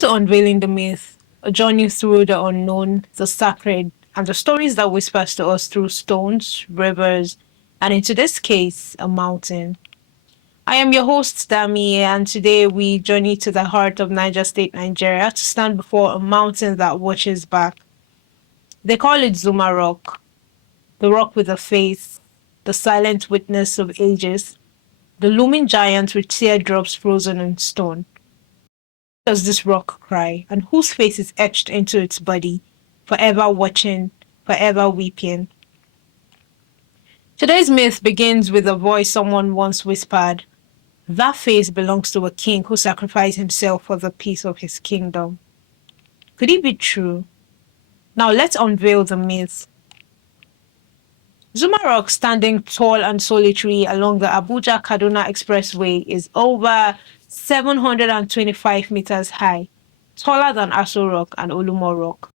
To Unveiling the Myth, a journey through the unknown, the sacred, and the stories that whispers to us through stones, rivers, and in today's case, a mountain. I am your host, Dami, and today we journey to the heart of Niger State, Nigeria, to stand before a mountain that watches back. They call it Zuma Rock, the rock with a face, the silent witness of ages, the looming giant with teardrops frozen in stone. Does this rock cry, and whose face is etched into its body, forever watching, forever weeping? Today's myth begins with a voice someone once whispered. That face belongs to a king who sacrificed himself for the peace of his kingdom. Could it be true? Now let's unveil the myth. Zuma Rock, standing tall and solitary along the Abuja Kaduna Expressway, is over 725 meters high, taller than Aso Rock and Olumo Rock.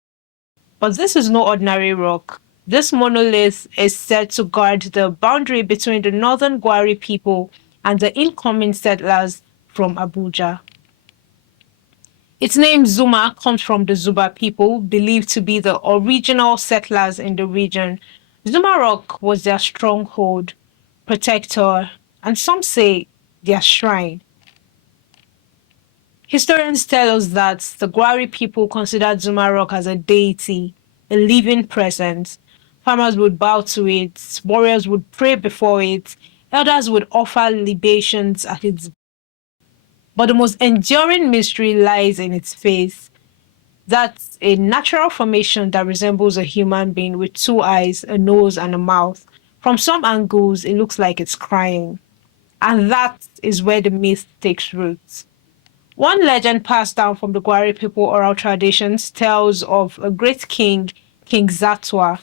But this is no ordinary rock. This monolith is said to guard the boundary between the northern Gwari people and the incoming settlers from Abuja. Its name Zuma comes from the Zuba people, believed to be the original settlers in the region. Zuma Rock was their stronghold, protector, and some say their shrine. Historians tell us that the Gwari people considered Zuma Rock as a deity, a living presence. Farmers would bow to it, warriors would pray before it, elders would offer libations at its. But the most enduring mystery lies in its face. That's a natural formation that resembles a human being with two eyes, a nose, and a mouth. From some angles, it looks like it's crying. And that is where the myth takes root. One legend passed down from the Gwari people oral traditions tells of a great king, King Zatwa.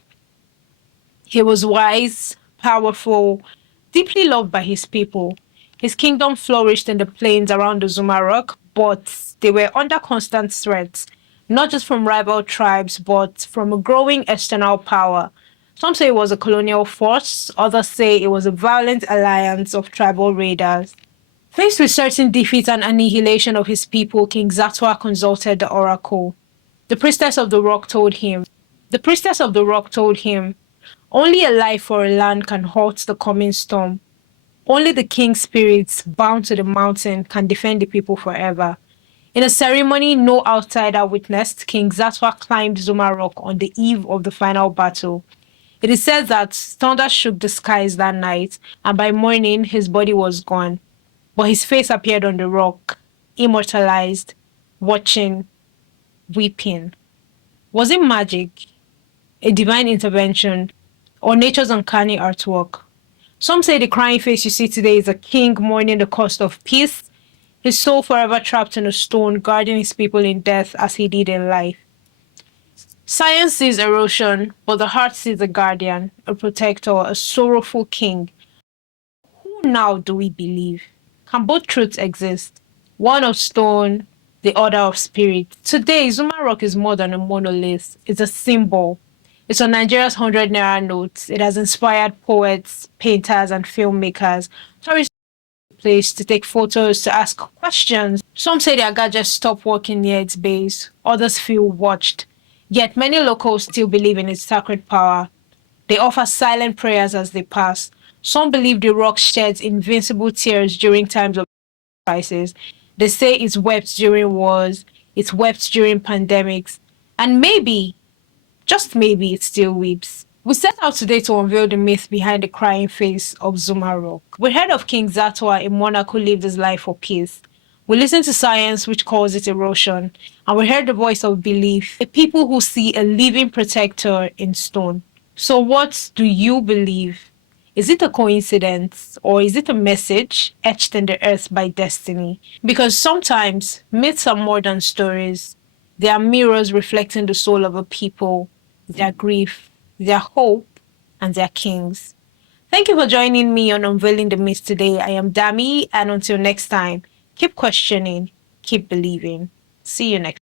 He was wise, powerful, deeply loved by his people. His kingdom flourished in the plains around the Zuma Rock, but they were under constant threats, not just from rival tribes, but from a growing external power. Some say it was a colonial force, others say it was a violent alliance of tribal raiders. Faced with certain defeat and annihilation of his people, King Zatwa consulted the oracle. The priestess of the rock told him, the priestess of the rock told him, only a life for a land can halt the coming storm. Only the king's spirits bound to the mountain can defend the people forever. In a ceremony no outsider witnessed, King Zatwa climbed Zuma Rock on the eve of the final battle. It is said that thunder shook the skies that night, and by morning his body was gone. But his face appeared on the rock, immortalized, watching, weeping. Was it magic, a divine intervention, or nature's uncanny artwork? Some say the crying face you see today is a king mourning the cost of peace, his soul forever trapped in a stone, guarding his people in death as he did in life. Science sees erosion, but the heart sees a guardian, a protector, a sorrowful king. Who now do we believe? Can both truths exist? One of stone, the other of spirit. Today, Zuma Rock is more than a monolith. It's a symbol. It's on Nigeria's 100 naira notes. It has inspired poets, painters, and filmmakers. Tourists place to take photos, to ask questions. Some say their gadgets stop working near its base. Others feel watched. Yet many locals still believe in its sacred power. They offer silent prayers as they pass. Some believe the rock sheds invincible tears during times of crisis. They say it's wept during wars, it's wept during pandemics, and maybe, just maybe, it still weeps. We set out today to unveil the myth behind the crying face of Zuma Rock. We heard of King Zatwa, a monarch who lived his life for peace. We listened to science, which calls it erosion, and we heard the voice of belief, a people who see a living protector in stone. So what do you believe? Is it a coincidence, or is it a message etched in the earth by destiny? Because sometimes myths are more than stories. They are mirrors reflecting the soul of a people, their grief, their hope, and their kings. Thank you for joining me on Unveiling the Myth today. I am Dami, and until next time, keep questioning, keep believing. See you next